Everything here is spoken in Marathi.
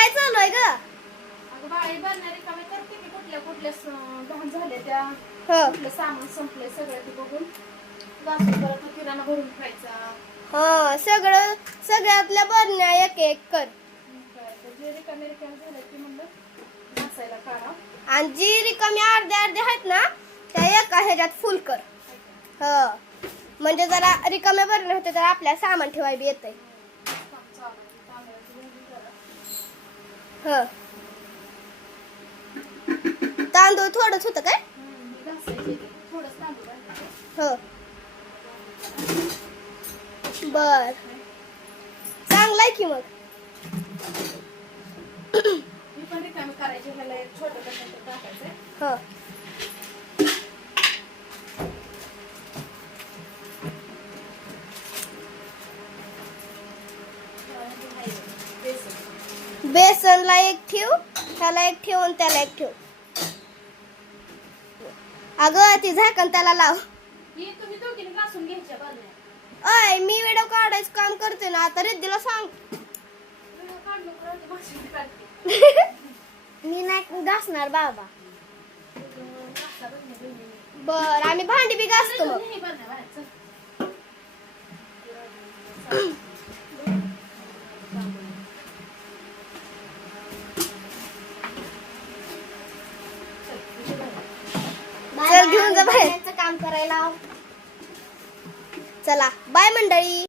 काय चालू आहे ग? अगं बाई बनणारी कामे करते की कुठल्या कुठल्या घाण झाल्या त्या हो कुठलं सामान संपलंय सगळं ते बघून घासून परत किराणा भरून खायचा. हा सगळ्यातल्या बरण्या एक एक कर. जे रिकामे झालं की म्हणलं घासायला काढा. आणि जी रिकामी अर्धे अर्धे आहेत ना त्या एका ह्याच्यात फुल कर. हो म्हणजे जरा रिकाम्या बरण्या होते तर आपल्या सामान ठेवाय बी येतंय. हो तांदूळ थोडंच होतं काय? थोडंच तांदूळ हो बर चांगलाय की मग. मी पण रिकामी करायची ह्याला एक छोटं कसं टाकायचंय. हो बेसनला एक ठेव, त्याला एक ठेव आणि त्याला एक ठेव. अगं ती झाकण त्याला लाव. ही तुम्ही दोघींनी घासून घ्यायच्या बाजूला. अय मी व्हिडिओ काढायचं काम करते ना आता रिद्धीला सांग. काढलो परत मशीन काढते. मी नाही घासणार बाबा. बर आम्ही भांडी बी घासतो मग. नाही बनणार चल. चल घेऊन जा बाहेर काम करायला. चला बाय मंडळी.